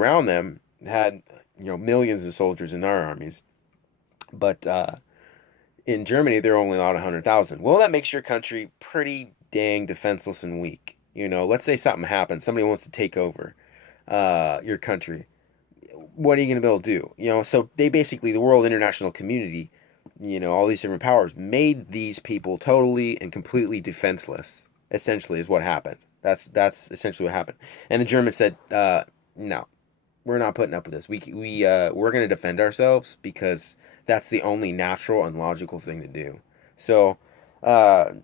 around them had, millions of soldiers in our armies, but in Germany they're only allowed 100,000. Well, that makes your country pretty dang defenseless and weak. Let's say something happens, somebody wants to take over your country. What are you going to be able to do? So they basically, the world international community, all these different powers made these people totally and completely defenseless. Essentially, is what happened. That's essentially what happened. And the Germans said, "No, we're not putting up with this. We're going to defend ourselves because that's the only natural and logical thing to do." So, uh,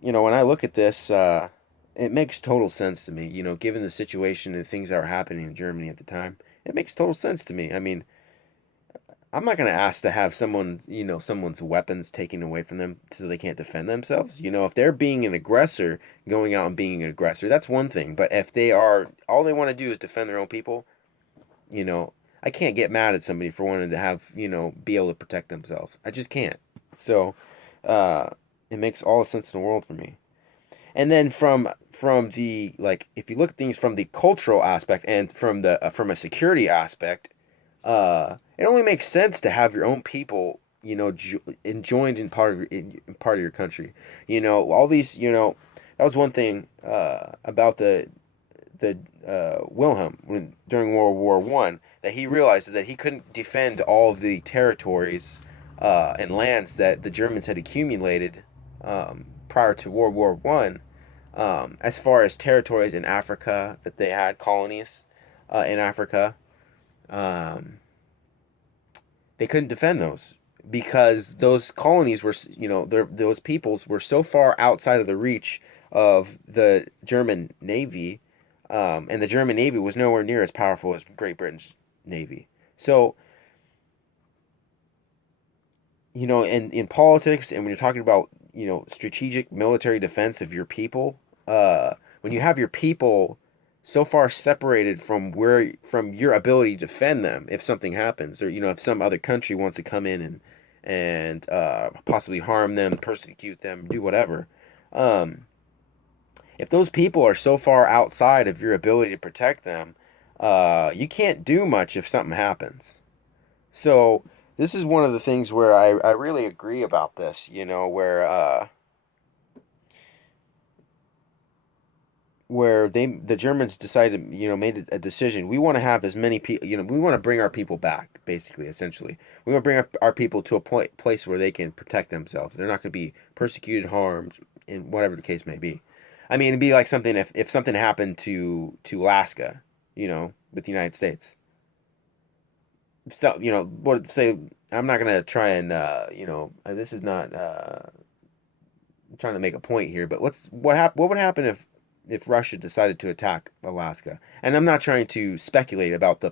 when I look at this, it makes total sense to me. Given the situation and things that were happening in Germany at the time, it makes total sense to me. I mean, I'm not going to ask to have someone's weapons taken away from them so they can't defend themselves. If they're being an aggressor, going out and being an aggressor, that's one thing. But if all they want to do is defend their own people, you know, I can't get mad at somebody for wanting to have, be able to protect themselves. I just can't. So, uh, it makes all the sense in the world for me. And then from the, like, if you look at things from the cultural aspect and from a security aspect, it only makes sense to have your own people, joined in part of your country. All these, that was one thing about the Wilhelm during World War I, that he realized that he couldn't defend all of the territories and lands that the Germans had accumulated prior to World War I. As far as territories in Africa, that they had colonies in Africa, um, they couldn't defend those because those colonies were, those peoples were so far outside of the reach of the German Navy, and the German Navy was nowhere near as powerful as Great Britain's Navy. So, in politics, and when you're talking about, strategic military defense of your people, when you have your people so far separated from your ability to defend them if something happens, or if some other country wants to come in and possibly harm them, persecute them, do whatever. Um, if those people are so far outside of your ability to protect them, you can't do much if something happens. So this is one of the things where I really agree about this, where the Germans decided, made a decision. We want to have as many people, we want to bring our people back, basically, essentially. We want to bring our people to a place where they can protect themselves. They're not going to be persecuted, harmed, in whatever the case may be. I mean, it'd be like something, if something happened to Alaska, with the United States. So, what say, I'm not going to try and, this is not trying to make a point here, but what would happen if Russia decided to attack Alaska? And I'm not trying to speculate about the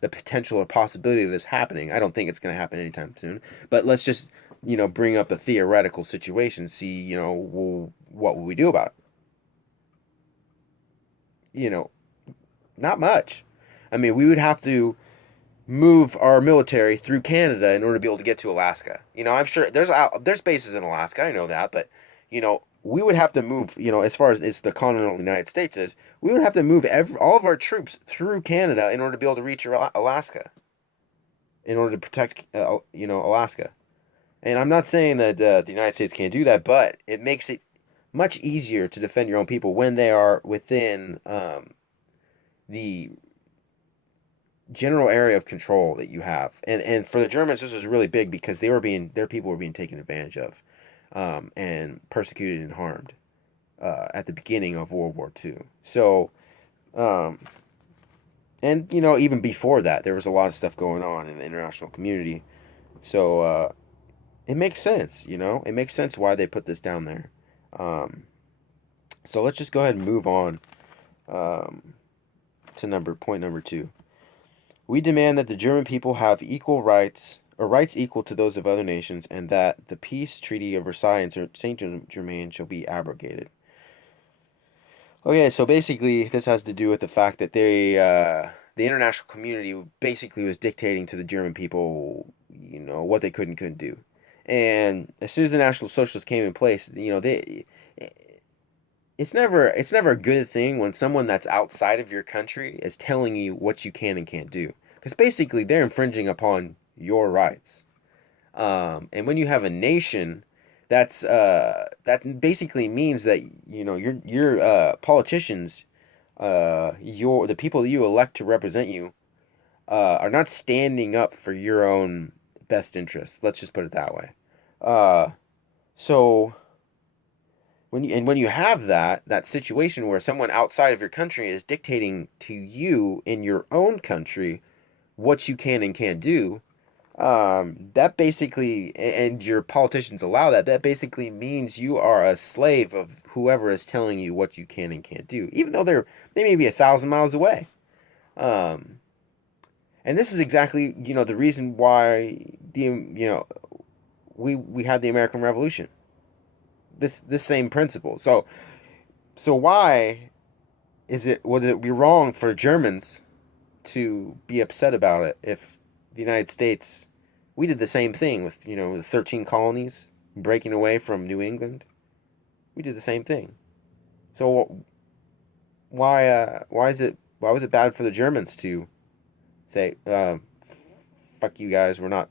potential or possibility of this happening. I don't think it's going to happen anytime soon. But let's just, bring up a theoretical situation, see, well, what would we do about it? Not much. I mean, we would have to move our military through Canada in order to be able to get to Alaska. I'm sure there's bases in Alaska. I know that, but we would have to move. As far as the continental United States is, we would have to move all of our troops through Canada in order to be able to reach Alaska, in order to protect Alaska. And I'm not saying that the United States can't do that, but it makes it much easier to defend your own people when they are within the general area of control that you have. And for the Germans, this was really big because their people were being taken advantage of, and persecuted and harmed at the beginning of World War II. So, um, and even before that, there was a lot of stuff going on in the international community. So it makes sense. It makes sense why they put this down there. Um, so let's just go ahead and move on to point number 2. We demand that the German people have equal rights, or rights equal to those of other nations, and that the peace treaty of Versailles and Saint-Germain shall be abrogated. Okay, so basically this has to do with the fact that the international community basically was dictating to the German people, what they could and couldn't do. And as soon as the National Socialists came in place, it's never a good thing when someone that's outside of your country is telling you what you can and can't do, because basically they're infringing upon your rights. And when you have a nation, that basically means that your politicians, your the people that you elect to represent you, are not standing up for your own best interests. Let's just put it that way. Uh, so when you have that situation where someone outside of your country is dictating to you in your own country what you can and can't do, that basically, and your politicians allow that, that basically means you are a slave of whoever is telling you what you can and can't do, even though they may be 1,000 miles away. Um, and this is exactly, the reason why we had the American Revolution. This same principle. So why would it be wrong for Germans to be upset about it if the United States, we did the same thing with, the 13 colonies breaking away from New England. We did the same thing. So why was it bad for the Germans to say, fuck you guys, we're not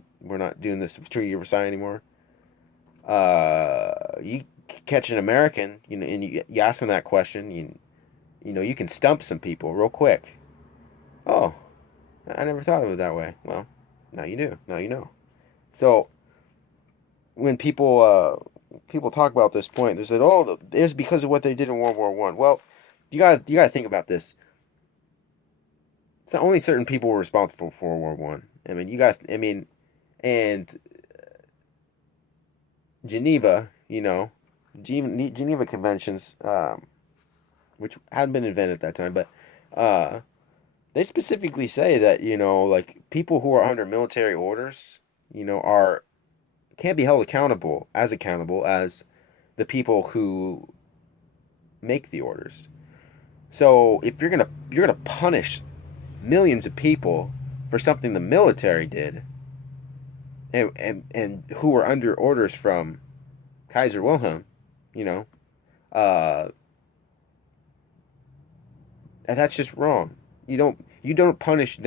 doing this Treaty of Versailles anymore? You catch an American, and you ask them that question, you can stump some people real quick. Oh, I never thought of it that way. Well, now you do. Now you know. So when people talk about this point, they said, "Oh, it's because of what they did in World War One." Well, you gotta think about this. It's not only certain people were responsible for World War One. I mean, and Geneva, Geneva Conventions, which hadn't been invented at that time, but they specifically say that, like people who are under military orders, are can't be held accountable as the people who make the orders. So if you're gonna punish millions of people for something the military did, and who were under orders from Kaiser Wilhelm, you know, uh, and that's just wrong. You don't punish